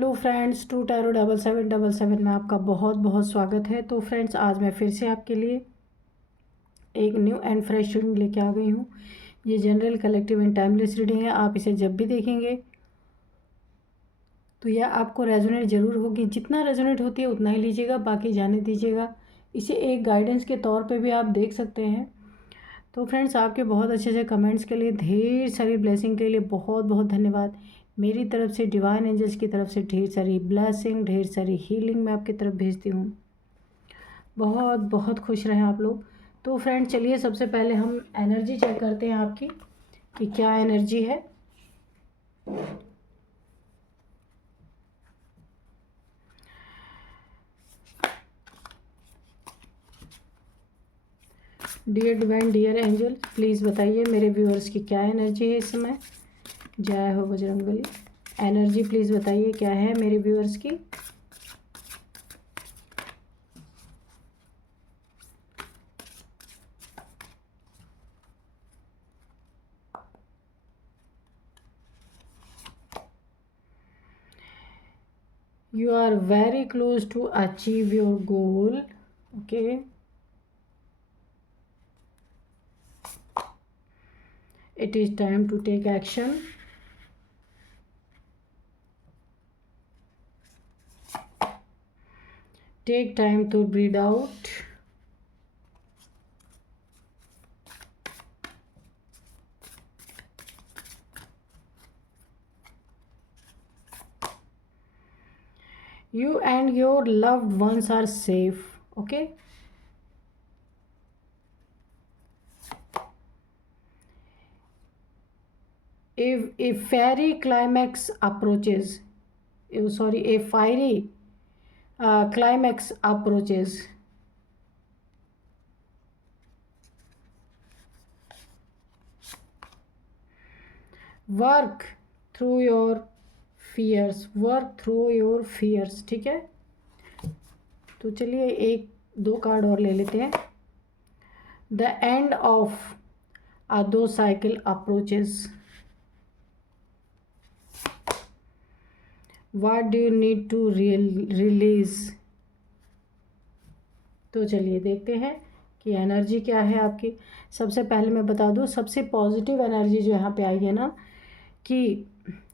Hello friends, to tarot 7777 में आपका बहुत बहुत स्वागत है। तो फ्रेंड्स, आज मैं फिर से आपके लिए एक न्यू एंड फ्रेश रीडिंग लेके आ गई हूँ। ये general, collective and timeless reading है। आप इसे जब भी देखेंगे तो यह आपको रेजोनेट ज़रूर होगी। जितना रेजोनेट होती है उतना ही लीजिएगा, बाकी जाने दीजिएगा। इसे एक गाइडेंस के तौर पे भी आप देख सकते हैं। तो फ्रेंड्स, आपके बहुत अच्छे अच्छे कमेंट्स के लिए, ढेर सारी ब्लेसिंग के लिए बहुत बहुत धन्यवाद। मेरी तरफ से, डिवाइन एंजल्स की तरफ से ढेर सारी ब्लेसिंग, ढेर सारी हीलिंग मैं आपकी तरफ भेजती हूँ। बहुत बहुत खुश रहें आप लोग। तो फ्रेंड, चलिए सबसे पहले हम एनर्जी चेक करते हैं आपकी कि क्या एनर्जी है। Dear divine, dear angel, please बताइए मेरे व्यूअर्स की क्या एनर्जी है इस समय। जय हो बजरंगबली। एनर्जी प्लीज़ बताइए क्या है मेरे व्यूअर्स की। You are very close to achieve your goal. Okay. It is time to take action. Take time to breathe out. You and your loved ones are safe. Okay. If a fairy climax approaches, a fiery climax approaches, work through your fears, work through your fears। ठीक है, तो चलिए एक दो card और ले लेते हैं। द एंड ऑफ a दो cycle approaches. What do you need to release. तो चलिए देखते हैं कि एनर्जी क्या है आपकी। सबसे पहले मैं बता दूं, सबसे पॉजिटिव एनर्जी जो यहाँ पे आई है ना, कि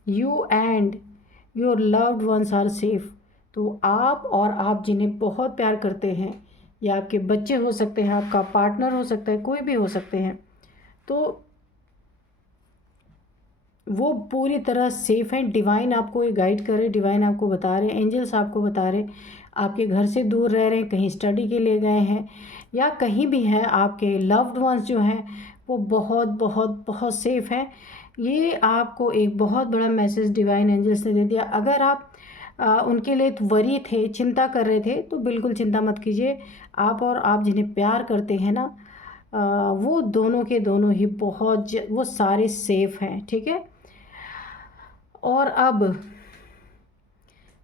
you and your loved ones are safe. तो आप और आप जिन्हें बहुत प्यार करते हैं, या आपके बच्चे हो सकते हैं, आपका पार्टनर हो सकता है, कोई भी हो सकते हैं, तो वो पूरी तरह सेफ़ हैं। डिवाइन आपको ये गाइड कर रहे, डिवाइन आपको बता रहे, एंजल्स आपको बता रहे, आपके घर से दूर रह रहे हैं, कहीं स्टडी के लिए गए हैं या कहीं भी हैं, आपके लव्ड वंस जो हैं वो बहुत बहुत बहुत सेफ़ हैं। ये आपको एक बहुत बड़ा मैसेज डिवाइन एंजल्स ने दे दिया। अगर आप उनके लिए वरी थे, चिंता कर रहे थे, तो बिल्कुल चिंता मत कीजिए। आप और आप जिन्हें प्यार करते हैं ना, वो दोनों के दोनों ही वो सारे सेफ़ हैं। ठीक है। और अब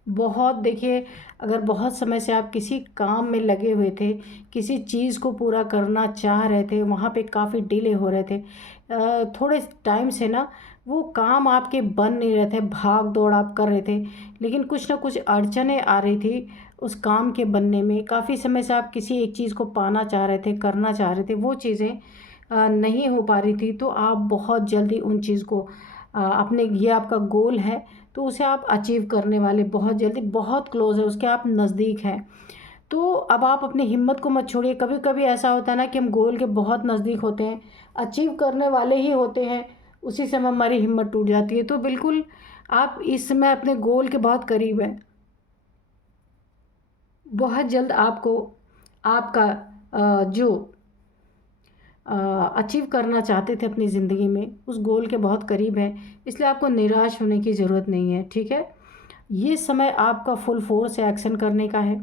बहुत देखिए, अगर बहुत समय से आप किसी काम में लगे हुए थे, किसी चीज़ को पूरा करना चाह रहे थे, वहाँ पे काफ़ी डिले हो रहे थे, थोड़े टाइम से ना वो काम आपके बन नहीं रहे थे, भाग दौड़ आप कर रहे थे, लेकिन कुछ ना कुछ अड़चनें आ रही थी उस काम के बनने में। काफ़ी समय से आप किसी एक चीज़ को पाना चाह रहे थे, करना चाह रहे थे, वो चीज़ें नहीं हो पा रही थी। तो आप बहुत जल्दी उन चीज़ को अपने, ये आपका गोल है तो उसे आप अचीव करने वाले बहुत जल्दी, बहुत क्लोज है उसके, आप नज़दीक हैं। तो अब आप अपनी हिम्मत को मत छोड़िए। कभी कभी ऐसा होता है ना कि हम गोल के बहुत नज़दीक होते हैं, अचीव करने वाले ही होते हैं, उसी समय हमारी हिम्मत टूट जाती है। तो बिल्कुल आप इस समय अपने गोल के बहुत करीब हैं। बहुत जल्द आपको आपका जो अचीव करना चाहते थे अपनी ज़िंदगी में, उस गोल के बहुत करीब हैं। इसलिए आपको निराश होने की ज़रूरत नहीं है। ठीक है, ये समय आपका फुल फोर्स से एक्शन करने का है।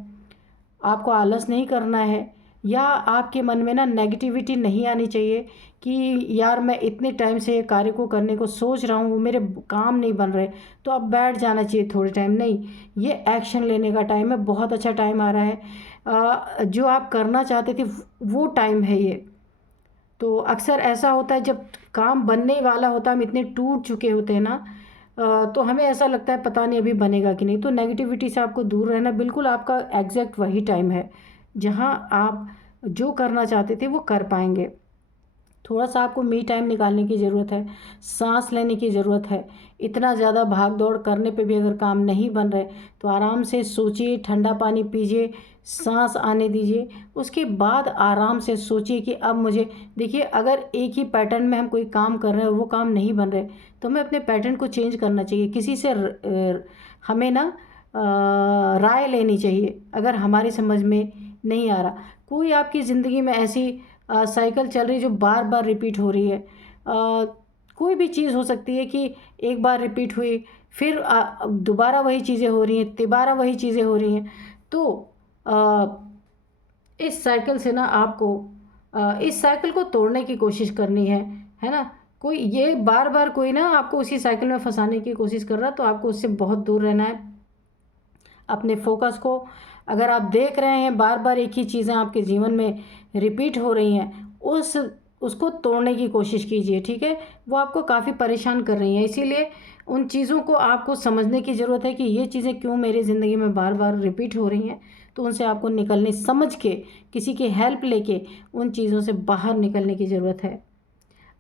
आपको आलस नहीं करना है, या आपके मन में ना नेगेटिविटी नहीं आनी चाहिए कि यार मैं इतने टाइम से ये कार्य को करने को सोच रहा हूँ, वो मेरे काम नहीं बन रहे, तो अब बैठ जाना चाहिए थोड़े टाइम। नहीं, ये एक्शन लेने का टाइम है। बहुत अच्छा टाइम आ रहा है। जो आप करना चाहते थे वो टाइम है ये। तो अक्सर ऐसा होता है जब काम बनने वाला होता है, हम इतने टूट चुके होते हैं ना, तो हमें ऐसा लगता है पता नहीं अभी बनेगा कि नहीं। तो नेगेटिविटी से आपको दूर रहना, बिल्कुल आपका एग्जैक्ट वही टाइम है जहाँ आप जो करना चाहते थे वो कर पाएंगे। थोड़ा सा आपको मी टाइम निकालने की ज़रूरत है, सांस लेने की ज़रूरत है। इतना ज़्यादा भाग दौड़ करने पे भी अगर काम नहीं बन रहे तो आराम से सोचिए, ठंडा पानी पीजिए, सांस आने दीजिए, उसके बाद आराम से सोचिए कि अब मुझे, देखिए अगर एक ही पैटर्न में हम कोई काम कर रहे हैं और वो काम नहीं बन रहे तो हमें अपने पैटर्न को चेंज करना चाहिए। किसी से हमें ना राय लेनी चाहिए अगर हमारी समझ में नहीं आ रहा। कोई आपकी ज़िंदगी में ऐसी साइकिल चल रही जो बार बार रिपीट हो रही है, कोई भी चीज़ हो सकती है कि एक बार रिपीट हुई, फिर दोबारा वही चीज़ें हो रही हैं, तिबारा वही चीज़ें हो रही हैं। तो आ, इस साइकिल से ना आपको इस साइकिल को तोड़ने की कोशिश करनी है ना। कोई ये बार बार कोई ना आपको उसी साइकिल में फंसाने की कोशिश कर रहा, तो आपको उससे बहुत दूर रहना है। अपने फोकस को, अगर आप देख रहे हैं बार बार एक ही चीज़ें आपके जीवन में रिपीट हो रही हैं, उसको तोड़ने की कोशिश कीजिए, ठीक है। वो आपको काफ़ी परेशान कर रही हैं, इसीलिए उन चीज़ों को आपको समझने की ज़रूरत है कि ये चीज़ें क्यों मेरी ज़िंदगी में बार बार रिपीट हो रही हैं। तो उनसे आपको निकलने, समझ के, किसी की हेल्प लेके उन चीज़ों से बाहर निकलने की ज़रूरत है।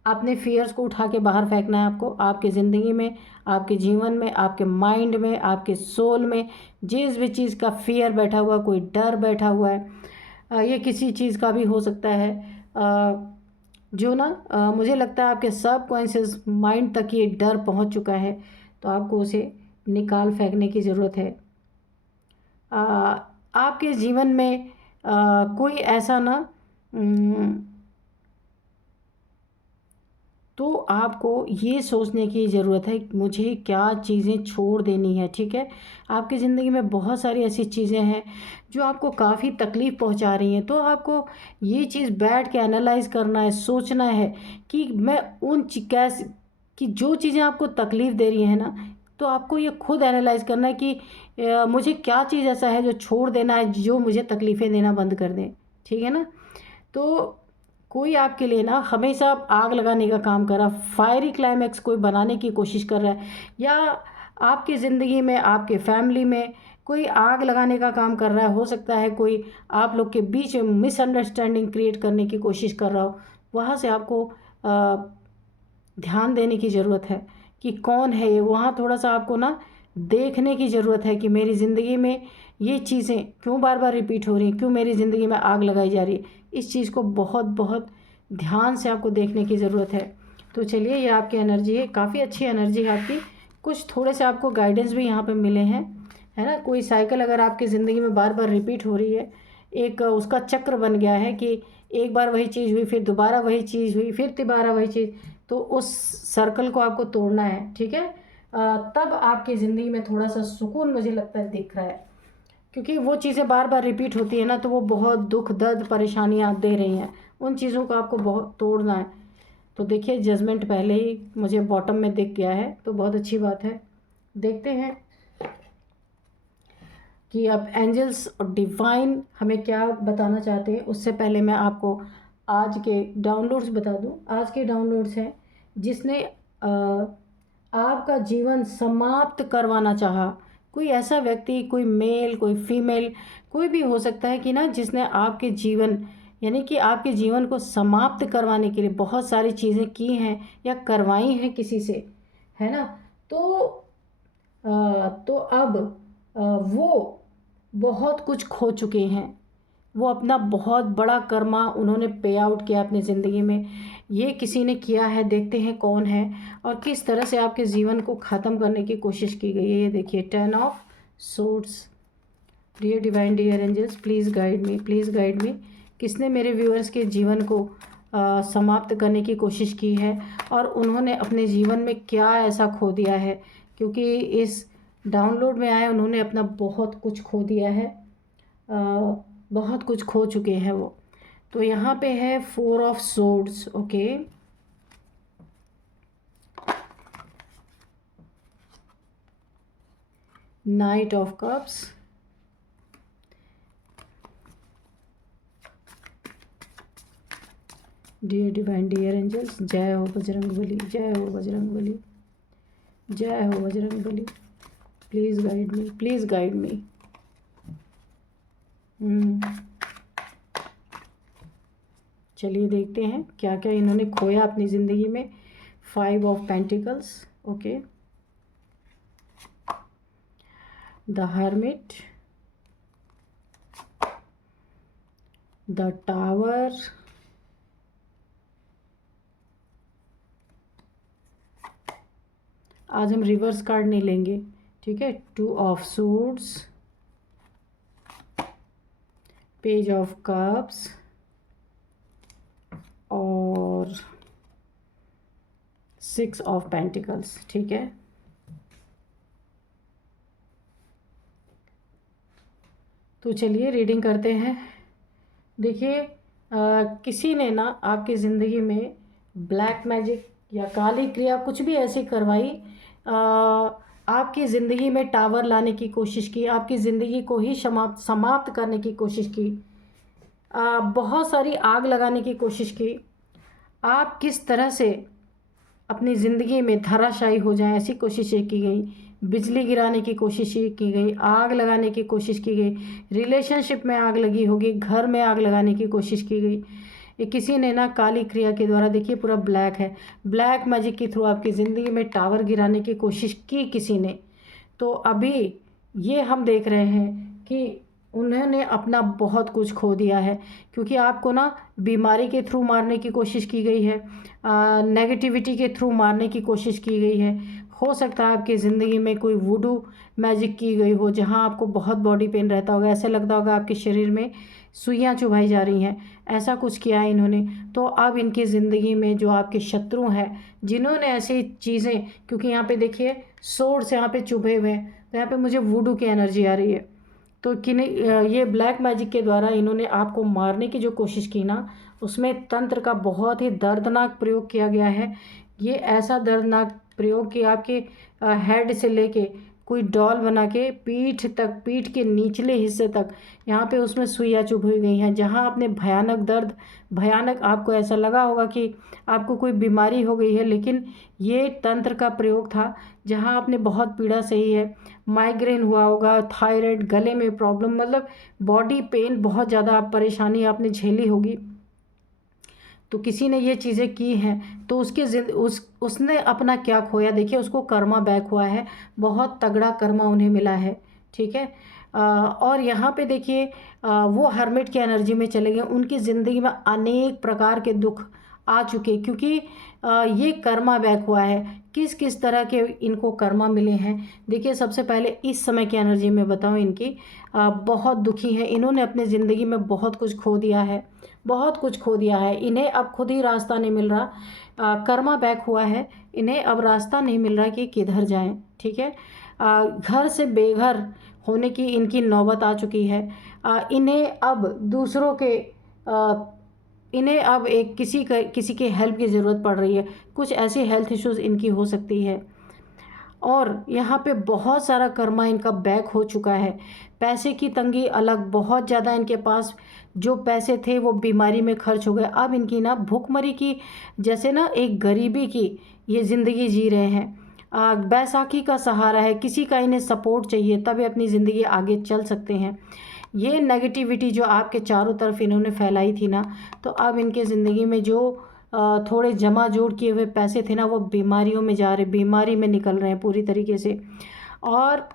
अपने फियर्स को उठा के बाहर फेंकना है आपको। आपकी ज़िंदगी में, आपके जीवन में, आपके माइंड में, आपके सोल में जिस भी चीज़ का फियर बैठा हुआ, कोई डर बैठा हुआ है, ये किसी चीज़ का भी हो सकता है, जो ना मुझे लगता है आपके सब कॉन्शियस माइंड तक ये डर पहुंच चुका है, तो आपको उसे निकाल फेंकने की ज़रूरत है। आपके जीवन में कोई ऐसा ना तो आपको ये सोचने की ज़रूरत है कि मुझे क्या चीज़ें छोड़ देनी है, ठीक है। आपकी ज़िंदगी में बहुत सारी ऐसी चीज़ें हैं जो आपको काफ़ी तकलीफ़ पहुंचा रही हैं, तो आपको ये चीज़ बैठ के एनालाइज करना है, सोचना है कि मैं कैसे, कि जो चीज़ें आपको तकलीफ़ दे रही हैं ना, तो आपको ये खुद एनालाइज करना है कि मुझे क्या चीज़ ऐसा है जो छोड़ देना है जो मुझे तकलीफ़ें देना बंद कर दें, ठीक है ना। तो कोई आपके लिए ना हमेशा आग लगाने का काम कर रहा, फायरी क्लाइमैक्स कोई बनाने की कोशिश कर रहा है, या आपकी ज़िंदगी में, आपके फैमिली में कोई आग लगाने का काम कर रहा है। हो सकता है कोई आप लोग के बीच में मिसअंडरस्टैंडिंग क्रिएट करने की कोशिश कर रहा हो। वहाँ से आपको ध्यान देने की ज़रूरत है कि कौन है ये। वहाँ थोड़ा सा आपको ना देखने की ज़रूरत है कि मेरी ज़िंदगी में ये चीज़ें क्यों बार बार रिपीट हो रही हैं, क्यों मेरी ज़िंदगी में आग लगाई जा रही है। इस चीज़ को बहुत बहुत ध्यान से आपको देखने की ज़रूरत है। तो चलिए, ये आपकी एनर्जी है, काफ़ी अच्छी एनर्जी है आपकी। कुछ थोड़े से आपको गाइडेंस भी यहाँ पे मिले हैं, है ना। कोई साइकिल अगर आपकी ज़िंदगी में बार बार रिपीट हो रही है, एक उसका चक्र बन गया है कि एक बार वही चीज़ हुई, फिर दोबारा वही चीज़ हुई, फिर दोबारा वही चीज़, तो उस सर्कल को आपको तोड़ना है, ठीक है। तब आपकी ज़िंदगी में थोड़ा सा सुकून मुझे लगता है दिख रहा है, क्योंकि वो चीज़ें बार बार रिपीट होती है ना, तो वो बहुत दुख दर्द परेशानियाँ दे रही हैं। उन चीज़ों को आपको बहुत तोड़ना है। तो देखिए, जजमेंट पहले ही मुझे बॉटम में दिख गया है, तो बहुत अच्छी बात है। देखते हैं कि अब एंजल्स और डिवाइन हमें क्या बताना चाहते हैं। उससे पहले मैं आपको आज के डाउनलोड्स बता दूं। आज के डाउनलोड्स हैं, जिसने आपका जीवन समाप्त करवाना चाहा, कोई ऐसा व्यक्ति, कोई मेल, कोई फीमेल, कोई भी हो सकता है कि ना, जिसने आपके जीवन, यानी कि आपके जीवन को समाप्त करवाने के लिए बहुत सारी चीज़ें की हैं या करवाई हैं किसी से, है ना। तो तो अब वो बहुत कुछ खो चुके हैं। वो अपना बहुत बड़ा कर्मा उन्होंने पे आउट किया अपनी ज़िंदगी में। ये किसी ने किया है, देखते हैं कौन है और किस तरह से आपके जीवन को ख़त्म करने की कोशिश की गई है। ये देखिए, 10 of swords. Dear divine, dear angels, please guide me, please guide me. किसने मेरे व्यूअर्स के जीवन को समाप्त करने की कोशिश की है और उन्होंने अपने जीवन में क्या ऐसा खो दिया है, क्योंकि इस डाउनलोड में आए उन्होंने अपना बहुत कुछ खो दिया है, बहुत कुछ खो चुके हैं वो। तो यहाँ पे है 4 of swords, okay. Knight of cups, dear divine, dear angels, जय हो बजरंग बली, जय हो बजरंग बली। जय हो Bajrang Bali, please guide me, please guide me. चलिए देखते हैं क्या क्या इन्होंने खोया अपनी ज़िंदगी में। 5 of pentacles, okay, the hermit, the tower, आज हम रिवर्स कार्ड नहीं लेंगे, ठीक है। 2 of suits, page of cups और 6 ऑफ पेंटिकल्स, ठीक है। तो चलिए रीडिंग करते हैं। देखिए किसी ने ना आपकी ज़िंदगी में ब्लैक मैजिक या काली क्रिया कुछ भी ऐसी करवाई, आपकी ज़िंदगी में टावर लाने की कोशिश की, आपकी ज़िंदगी को ही समाप्त करने की कोशिश की, बहुत सारी आग लगाने की कोशिश की। आप किस तरह से अपनी ज़िंदगी में धराशायी हो जाएं ऐसी कोशिशें की गई, बिजली गिराने की कोशिश की गई, आग लगाने की कोशिश की गई, रिलेशनशिप में आग लगी होगी, घर में आग लगाने की कोशिश की गई। ये किसी ने ना काली क्रिया के द्वारा, देखिए पूरा ब्लैक है, ब्लैक मैजिक के थ्रू आपकी ज़िंदगी में टावर गिराने की कोशिश की किसी ने। तो अभी ये हम देख रहे हैं कि उन्होंने अपना बहुत कुछ खो दिया है, क्योंकि आपको ना बीमारी के थ्रू मारने की कोशिश की गई है, नेगेटिविटी के थ्रू मारने की कोशिश की गई है। हो सकता है आपकी ज़िंदगी में कोई वुडू मैजिक की गई हो, जहां आपको बहुत बॉडी पेन रहता होगा, ऐसे लगता होगा आपके शरीर में सुइयां चुभाई जा रही हैं, ऐसा कुछ किया है इन्होंने। तो अब इनकी ज़िंदगी में जो आपके शत्रु हैं, जिन्होंने ऐसी चीज़ें, क्योंकि यहाँ पे देखिए सोर्ड से यहाँ पे चुभे हुए हैं, तो यहाँ पे मुझे वुडू की एनर्जी आ रही है। तो किन्हीं ये ब्लैक मैजिक के द्वारा इन्होंने आपको मारने की जो कोशिश की ना, उसमें तंत्र का बहुत ही दर्दनाक प्रयोग किया गया है। ये ऐसा दर्दनाक प्रयोग कि आपके हेड से लेके कोई डॉल बना के पीठ तक, पीठ के निचले हिस्से तक, यहाँ पे उसमें सुइयाँ चुभी गई हैं, जहाँ आपने भयानक दर्द, भयानक, आपको ऐसा लगा होगा कि आपको कोई बीमारी हो गई है, लेकिन ये तंत्र का प्रयोग था जहाँ आपने बहुत पीड़ा सही है। माइग्रेन हुआ होगा, थायराइड, गले में प्रॉब्लम, मतलब बॉडी पेन, बहुत ज़्यादा परेशानी आपने झेली होगी। तो किसी ने ये चीज़ें की हैं, तो उसने अपना क्या खोया, देखिए उसको कर्मा बैक हुआ है, बहुत तगड़ा कर्मा उन्हें मिला है, ठीक है। और यहाँ पे देखिए वो हर्मिट की एनर्जी में चले गए, उनकी ज़िंदगी में अनेक प्रकार के दुख आ चुके, क्योंकि ये कर्मा बैक हुआ है। किस किस तरह के इनको कर्मा मिले हैं, देखिए सबसे पहले इस समय की एनर्जी में बताऊँ इनकी, बहुत दुखी हैं, इन्होंने अपनी ज़िंदगी में बहुत कुछ खो दिया है, बहुत कुछ खो दिया है, इन्हें अब खुद ही रास्ता नहीं मिल रहा, कर्मा बैक हुआ है, इन्हें अब रास्ता नहीं मिल रहा कि किधर जाएं, ठीक है। घर से बेघर होने की इनकी नौबत आ चुकी है। इन्हें अब दूसरों के इन्हें अब एक किसी के हेल्प की ज़रूरत पड़ रही है, कुछ ऐसी हेल्थ इश्यूज़ इनकी हो सकती है। और यहाँ पे बहुत सारा कर्मा इनका बैक हो चुका है। पैसे की तंगी अलग, बहुत ज़्यादा इनके पास जो पैसे थे वो बीमारी में खर्च हो गए। अब इनकी ना भूखमरी की, जैसे ना एक गरीबी की ये ज़िंदगी जी रहे हैं। बैसाखी का सहारा है, किसी का इन्हें सपोर्ट चाहिए, तब ये अपनी ज़िंदगी आगे चल सकते हैं। ये नेगेटिविटी जो आपके चारों तरफ इन्होंने फैलाई थी ना, तो अब इनके ज़िंदगी में जो थोड़े जमा जोड़ किए हुए पैसे थे ना, वो बीमारियों में जा रहे, बीमारी में निकल रहे हैं पूरी तरीके से। और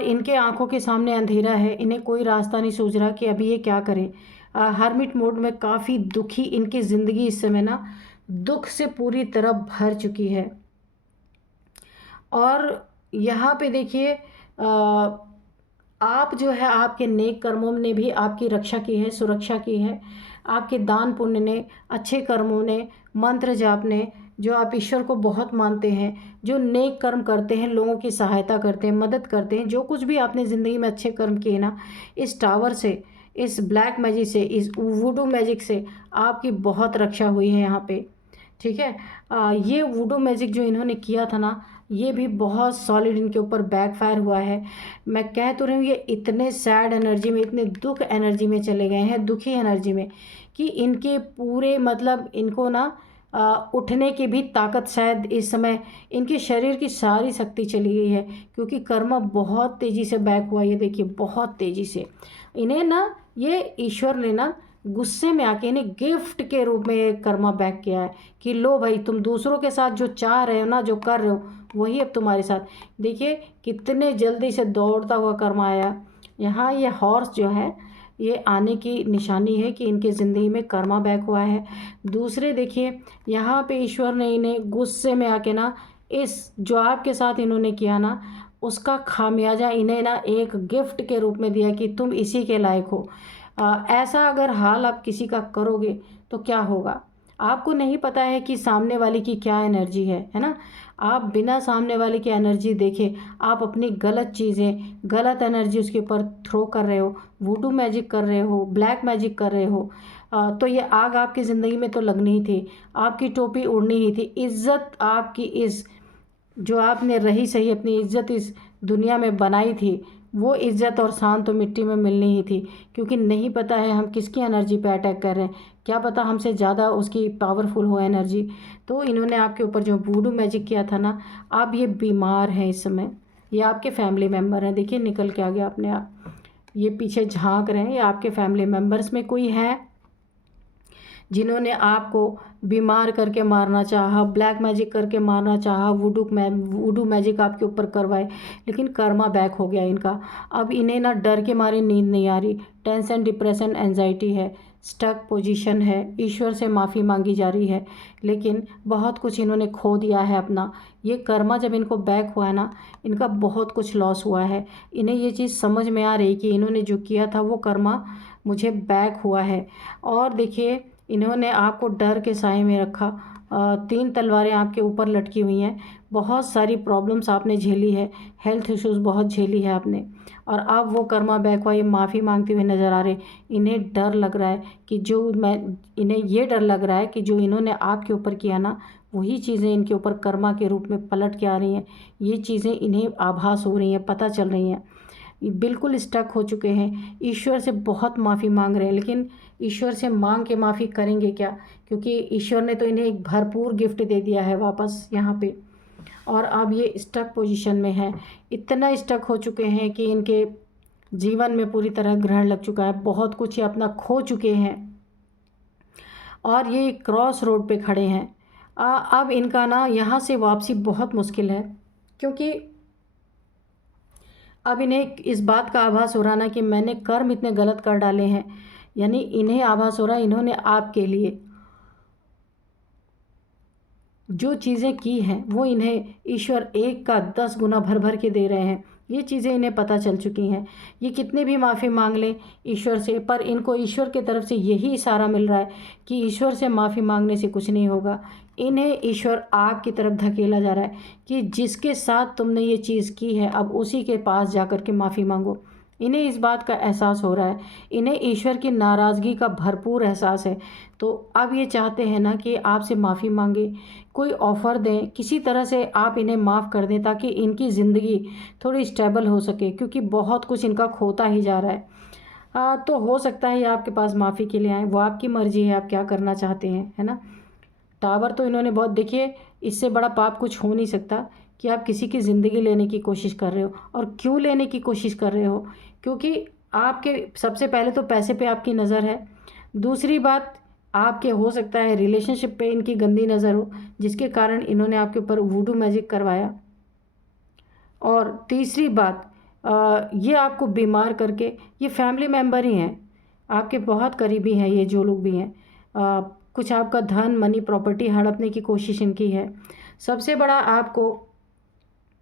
इनके आंखों के सामने अंधेरा है, इन्हें कोई रास्ता नहीं सूझ रहा कि अभी ये क्या करें। हर्मिट मोड में काफ़ी दुखी इनकी ज़िंदगी इस समय ना दुख से पूरी तरह भर चुकी है। और यहाँ पे देखिए आप जो है, आपके नेक कर्मों ने भी आपकी रक्षा की है, सुरक्षा की है, आपके दान पुण्य ने, अच्छे कर्मों ने, मंत्र जाप ने, जो आप ईश्वर को बहुत मानते हैं, जो नेक कर्म करते हैं, लोगों की सहायता करते हैं, मदद करते हैं, जो कुछ भी आपने ज़िंदगी में अच्छे कर्म किए ना, इस टावर से, इस ब्लैक मैजिक से, इस वुडू मैजिक से आपकी बहुत रक्षा हुई है यहाँ पे, ठीक है। ये वुडू मैजिक जो इन्होंने किया था ना, ये भी बहुत सॉलिड इनके ऊपर बैकफायर हुआ है। मैं कह तो रही हूँ, ये इतने सैड एनर्जी में, इतने दुख एनर्जी में चले गए हैं, दुखी एनर्जी में, कि इनके पूरे मतलब इनको ना उठने की भी ताकत शायद इस समय इनके शरीर की सारी शक्ति चली गई है, क्योंकि कर्मा बहुत तेज़ी से बैक हुआ। ये देखिए बहुत तेज़ी से इन्हें ना, ये ईश्वर ने ना गुस्से में आके इन्हें गिफ्ट के रूप में ये कर्मा बैक किया है कि लो भाई, तुम दूसरों के साथ जो चाह रहे हो ना, जो कर रहे हो, वही अब तुम्हारे साथ। देखिए कितने जल्दी से दौड़ता हुआ कर्मा आया। यहाँ ये हॉर्स जो है, ये आने की निशानी है कि इनके ज़िंदगी में कर्मा बैक हुआ है। दूसरे देखिए, यहाँ पे ईश्वर ने इन्हें गुस्से में आके ना, इस जो आपके साथ इन्होंने किया ना, उसका खामियाजा इन्हें ना एक गिफ्ट के रूप में दिया कि तुम इसी के लायक हो। ऐसा अगर हाल आप किसी का करोगे तो क्या होगा? आपको नहीं पता है कि सामने वाले की क्या एनर्जी है ना? आप बिना सामने वाले की एनर्जी देखे आप अपनी गलत चीज़ें, गलत एनर्जी उसके ऊपर थ्रो कर रहे हो, वूडू मैजिक कर रहे हो, ब्लैक मैजिक कर रहे हो। तो ये आग आपकी ज़िंदगी में तो लगनी ही थी, आपकी टोपी उड़नी ही थी। इज़्ज़त आपकी इस जो आपने रही सही अपनी इज़्ज़त इस दुनिया में बनाई थी, वो इज़्ज़त और शान तो मिट्टी में मिलनी ही थी, क्योंकि नहीं पता है हम किसकी एनर्जी पे अटैक कर रहे हैं। क्या पता हमसे ज़्यादा उसकी पावरफुल हो एनर्जी। तो इन्होंने आपके ऊपर जो वूडू मैजिक किया था ना, आप ये बीमार हैं इस समय। ये आपके फैमिली मेम्बर हैं, देखिए निकल के आ गया अपने आप। ये पीछे झांक रहे हैं, ये आपके फैमिली मेम्बर्स में कोई है जिन्होंने आपको बीमार करके मारना चाहा, ब्लैक मैजिक करके मारना चाहा, वूडू मैजिक आपके ऊपर करवाए, लेकिन कर्मा बैक हो गया इनका। अब इन्हें ना डर के मारे नींद नहीं आ रही, टेंशन, डिप्रेशन, एंजाइटी है, स्टक पोजीशन है, ईश्वर से माफ़ी मांगी जा रही है, लेकिन बहुत कुछ इन्होंने खो दिया है अपना। ये कर्मा जब इनको बैक हुआ है ना, इनका बहुत कुछ लॉस हुआ है। इन्हें ये चीज़ समझ में आ रही कि इन्होंने जो किया था वो कर्मा मुझे बैक हुआ है। और देखिए इन्होंने आपको डर के साए में रखा। 3 तलवारें आपके ऊपर लटकी हुई हैं। बहुत सारी प्रॉब्लम्स आपने झेली है, हेल्थ इश्यूज़ बहुत झेली है आपने, और अब वो कर्मा बैक हुआ, ये माफ़ी मांगते हुए नज़र आ रहे। इन्हें डर लग रहा है कि इन्हें ये डर लग रहा है कि जो इन्होंने आपके ऊपर किया ना, वही चीज़ें इनके ऊपर कर्मा के रूप में पलट के आ रही हैं। ये चीज़ें इन्हें आभास हो रही हैं, पता चल रही हैं। बिल्कुल स्टक हो चुके हैं, ईश्वर से बहुत माफ़ी मांग रहे हैं, लेकिन ईश्वर से मांग के माफ़ी करेंगे क्या? क्योंकि ईश्वर ने तो इन्हें एक भरपूर गिफ्ट दे दिया है वापस यहाँ पे, और अब ये स्टक पोजीशन में है। इतना स्टक हो चुके हैं कि इनके जीवन में पूरी तरह ग्रहण लग चुका है, बहुत कुछ ये अपना खो चुके हैं, और ये क्रॉस रोड पे खड़े हैं। अब इनका ना यहाँ से वापसी बहुत मुश्किल है, क्योंकि अब इन्हें इस बात का आभास हो रहा ना कि मैंने कर्म इतने गलत कर डाले हैं, यानी इन्हें आभास हो रहा है इन्होंने आपके लिए जो चीज़ें की हैं वो इन्हें ईश्वर 1 का 10 गुना भर भर के दे रहे हैं। ये चीज़ें इन्हें पता चल चुकी हैं। ये कितने भी माफ़ी मांग लें ईश्वर से, पर इनको ईश्वर की तरफ से यही इशारा मिल रहा है कि ईश्वर से माफ़ी मांगने से कुछ नहीं होगा। इन्हें ईश्वर आग की तरफ धकेला जा रहा है कि जिसके साथ तुमने ये चीज़ की है अब उसी के पास जा कर के माफ़ी मांगो। इन्हें इस बात का एहसास हो रहा है, इन्हें ईश्वर की नाराज़गी का भरपूर एहसास है। तो अब ये चाहते हैं ना कि आपसे माफ़ी मांगे, कोई ऑफ़र दें, किसी तरह से आप इन्हें माफ़ कर दें ताकि इनकी ज़िंदगी थोड़ी स्टेबल हो सके, क्योंकि बहुत कुछ इनका खोता ही जा रहा है। तो हो सकता है ये आपके पास माफ़ी के लिए आएँ, वो आपकी मर्ज़ी है आप क्या करना चाहते हैं, है ना? टावर तो इन्होंने बहुत, देखिए इससे बड़ा पाप कुछ हो नहीं सकता कि आप किसी की ज़िंदगी लेने की कोशिश कर रहे हो। और क्यों लेने की कोशिश कर रहे हो? क्योंकि आपके सबसे पहले तो पैसे पे आपकी नज़र है। दूसरी बात, आपके हो सकता है रिलेशनशिप पे इनकी गंदी नज़र हो, जिसके कारण इन्होंने आपके ऊपर वूडू मैजिक करवाया। और तीसरी बात, ये आपको बीमार करके, ये फैमिली मेम्बर ही हैं, आपके बहुत करीबी हैं ये जो लोग भी हैं। कुछ आपका धन, मनी, प्रॉपर्टी हड़पने की कोशिश इनकी है। सबसे बड़ा आपको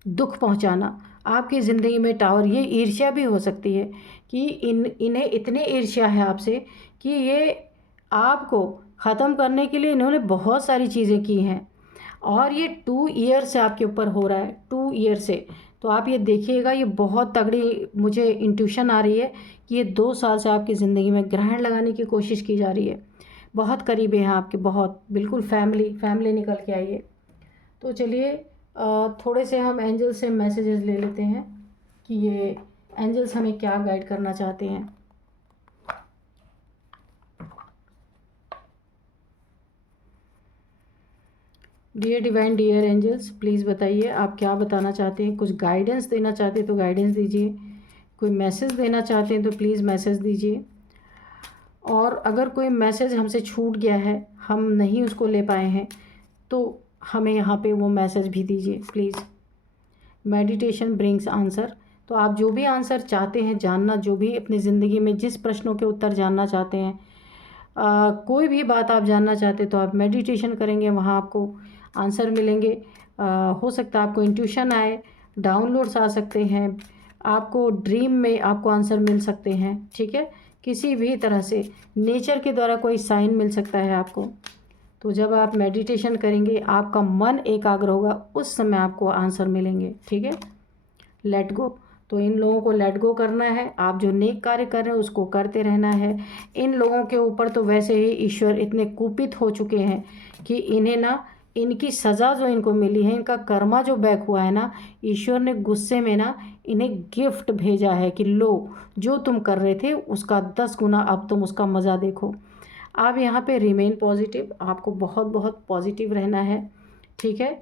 दुख पहुंचाना, आपकी ज़िंदगी में टावर, ये ईर्ष्या भी हो सकती है कि इन्हें इतनी ईर्ष्या है आपसे कि ये आपको ख़त्म करने के लिए इन्होंने बहुत सारी चीज़ें की हैं। और ये 2 ईयर से आपके ऊपर हो रहा है, 2 ईयर से। तो आप ये देखिएगा, ये बहुत तगड़ी मुझे इंट्यूशन आ रही है कि ये 2 साल से आपकी ज़िंदगी में ग्रहण लगाने की कोशिश की जा रही है। बहुत करीबी हैं आपके, बहुत, बिल्कुल फैमिली फैमिली निकल के आई है। तो चलिए थोड़े से हम एंजल से मैसेजेस ले लेते हैं कि ये एंजल्स हमें क्या गाइड करना चाहते हैं। Dear divine dear angels, please बताइए आप क्या बताना चाहते हैं। कुछ गाइडेंस देना चाहते हैं तो गाइडेंस दीजिए, कोई मैसेज देना चाहते हैं तो प्लीज़ मैसेज दीजिए। और अगर कोई मैसेज हमसे छूट गया है, हम नहीं उसको ले पाए हैं, तो हमें यहाँ पे वो मैसेज भी दीजिए प्लीज़। Meditation brings answer. तो आप जो भी आंसर चाहते हैं जानना, जो भी अपनी ज़िंदगी में जिस प्रश्नों के उत्तर जानना चाहते हैं, कोई भी बात आप जानना चाहते हैं तो आप मेडिटेशन करेंगे, वहाँ आपको आंसर मिलेंगे। हो सकता है आपको इंट्यूशन आए, डाउनलोड्स आ सकते हैं, आपको ड्रीम में आपको आंसर मिल सकते हैं, ठीक है। किसी भी तरह से नेचर के द्वारा कोई साइन मिल सकता है आपको। तो जब आप मेडिटेशन करेंगे, आपका मन एकाग्र होगा, उस समय आपको आंसर मिलेंगे, ठीक है। Let go. तो इन लोगों को लेट गो करना है। आप जो नेक कार्य कर रहे हैं उसको करते रहना है। इन लोगों के ऊपर तो वैसे ही ईश्वर इतने कुपित हो चुके हैं कि इन्हें ना, इनकी सज़ा जो इनको मिली है, इनका कर्मा जो बैक हुआ है ना, ईश्वर ने गुस्से में ना इन्हें गिफ्ट भेजा है कि लो, जो तुम कर रहे थे उसका 10 गुना अब तुम उसका मज़ा देखो। आप यहाँ पे रिमेन पॉजिटिव, आपको बहुत बहुत पॉजिटिव रहना है, ठीक है।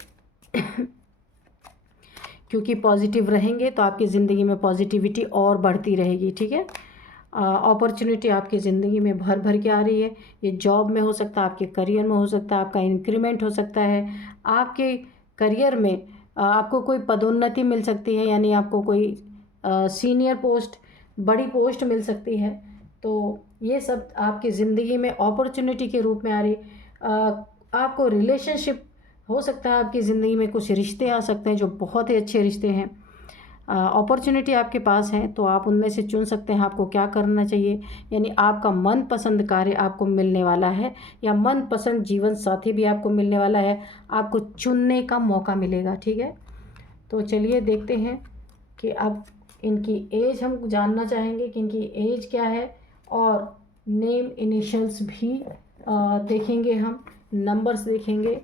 क्योंकि पॉजिटिव रहेंगे तो आपकी ज़िंदगी में पॉजिटिविटी और बढ़ती रहेगी, ठीक है। अपॉर्चुनिटी आपकी ज़िंदगी में भर भर के आ रही है। ये जॉब में हो सकता है, आपके करियर में हो सकता है, आपका इंक्रीमेंट हो सकता है, आपके करियर में आपको कोई पदोन्नति मिल सकती है, यानी आपको कोई सीनियर पोस्ट, बड़ी पोस्ट मिल सकती है। तो ये सब आपकी ज़िंदगी में अपॉर्चुनिटी के रूप में आ रही। आपको रिलेशनशिप हो सकता है, आपकी ज़िंदगी में कुछ रिश्ते आ सकते हैं जो बहुत ही अच्छे रिश्ते हैं। अपॉर्चुनिटी आपके पास है तो आप उनमें से चुन सकते हैं आपको क्या करना चाहिए। यानी आपका मनपसंद कार्य आपको मिलने वाला है, या मनपसंद जीवन साथी भी आपको मिलने वाला है। आपको चुनने का मौका मिलेगा, ठीक है। तो चलिए देखते हैं कि अब इनकी एज हम जानना चाहेंगे कि इनकी एज क्या है, और नेम इनिशियल्स भी देखेंगे, हम नंबर्स देखेंगे।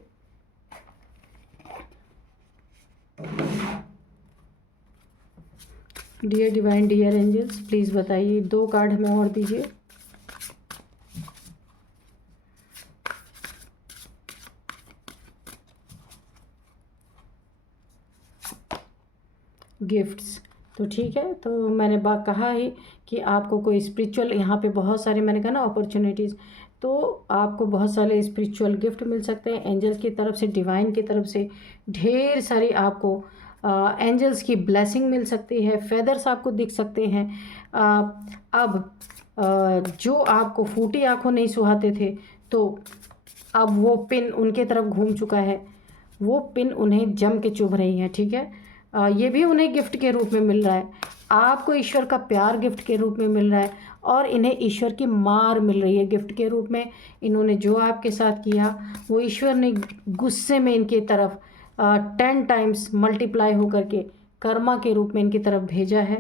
Dear divine dear angels, please बताइए, 2 कार्ड हमें और दीजिए। गिफ्ट्स। तो ठीक है, तो मैंने बात कहा ही कि आपको कोई स्पिरिचुअल, यहाँ पे बहुत सारे मैंने कहा ना अपॉर्चुनिटीज़, तो आपको बहुत सारे स्पिरिचुअल गिफ्ट मिल सकते हैं एंजल्स की तरफ से, डिवाइन की तरफ से। ढेर सारी आपको एंजल्स की ब्लेसिंग मिल सकती है, फेदर्स आपको दिख सकते हैं। अब जो आपको फूटी आँखों नहीं सुहाते थे, तो अब वो पिन उनके तरफ घूम चुका है, वो पिन उन्हें जम के चुभ रही है, ठीक है। ये भी उन्हें गिफ्ट के रूप में मिल रहा है, आपको ईश्वर का प्यार गिफ्ट के रूप में मिल रहा है, और इन्हें ईश्वर की मार मिल रही है गिफ्ट के रूप में। इन्होंने जो आपके साथ किया वो ईश्वर ने गुस्से में इनकी तरफ 10 टाइम्स मल्टीप्लाई होकर के कर्मा के रूप में इनकी तरफ भेजा है।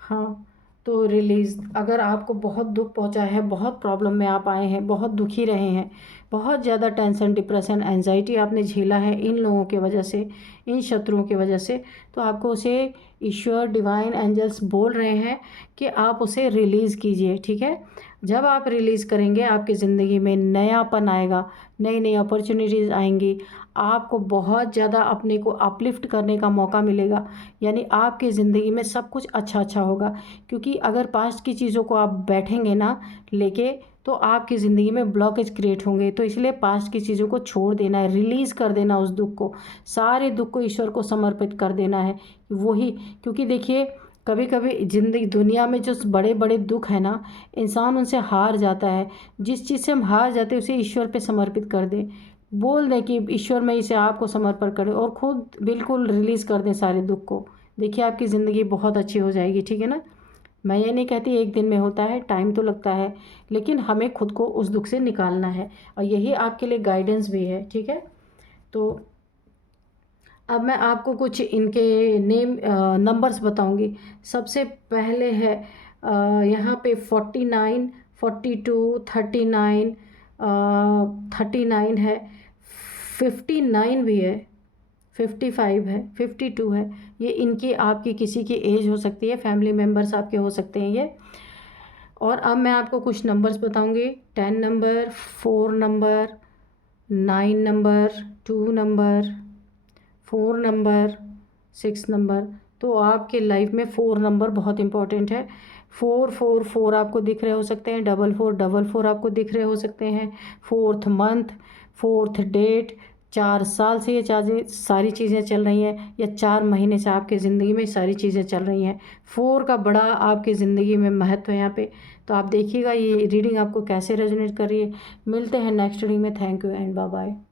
हाँ, तो रिलीज़। अगर आपको बहुत दुख पहुंचा है, बहुत प्रॉब्लम में आप आए हैं, बहुत दुखी रहे हैं, बहुत ज़्यादा टेंशन, डिप्रेशन, एंजाइटी आपने झेला है इन लोगों के वजह से, इन शत्रुओं की वजह से, तो आपको उसे ईश्वर, डिवाइन एंजल्स बोल रहे हैं कि आप उसे रिलीज़ कीजिए, ठीक है। जब आप रिलीज़ करेंगे, आपकी ज़िंदगी में नयापन आएगा, नई नई अपॉर्चुनिटीज़ आएंगी, आपको बहुत ज़्यादा अपने को अपलिफ्ट करने का मौका मिलेगा। यानी आपकी ज़िंदगी में सब कुछ अच्छा अच्छा होगा, क्योंकि अगर पास्ट की चीज़ों को आप बैठेंगे ना लेके, तो आपकी ज़िंदगी में ब्लॉकेज क्रिएट होंगे। तो इसलिए पास्ट की चीज़ों को छोड़ देना है, रिलीज़ कर देना उस दुख को, सारे दुख को ईश्वर को समर्पित कर देना है। वही, क्योंकि देखिए कभी कभी ज़िंदगी दुनिया में जो बड़े बड़े दुख है ना, इंसान उनसे हार जाता है। जिस चीज़ से हम हार जाते हैं उसे ईश्वर पे समर्पित कर दें, बोल दें कि ईश्वर मैं इसे आपको समर्पण करें, और खुद बिल्कुल रिलीज़ कर दें सारे दुख को। देखिए आपकी ज़िंदगी बहुत अच्छी हो जाएगी, ठीक है ना। मैं ये नहीं कहती एक दिन में होता है, टाइम तो लगता है, लेकिन हमें खुद को उस दुख से निकालना है, और यही आपके लिए गाइडेंस भी है, ठीक है। तो अब मैं आपको कुछ इनके नेम नंबर्स बताऊंगी। सबसे पहले है यहाँ पे 49, 42, 39, 39 है, 59 भी है, 55 है, 52 है। ये इनकी आपकी किसी की एज हो सकती है, फैमिली मेम्बर्स आपके हो सकते हैं ये। और अब मैं आपको कुछ नंबर्स बताऊंगी। 10 number, 4 number, 9 number, 2 number, 4 number, 6 number. तो आपके लाइफ में 4 नंबर बहुत इंपॉर्टेंट है। 444 आपको दिख रहे हो सकते हैं, 4444 आपको दिख रहे हो सकते हैं, 4th मंथ, 4th डेट, 4 साल से ये सारी चीज़ें चल रही हैं, या 4 महीने से आपकी ज़िंदगी में सारी चीज़ें चल रही हैं। 4 का बड़ा आपकी ज़िंदगी में महत्व है यहाँ पे। तो आप देखिएगा ये रीडिंग आपको कैसे रेजोनेट कर रही है। मिलते हैं नेक्स्ट रीडिंग में। Thank you and bye bye.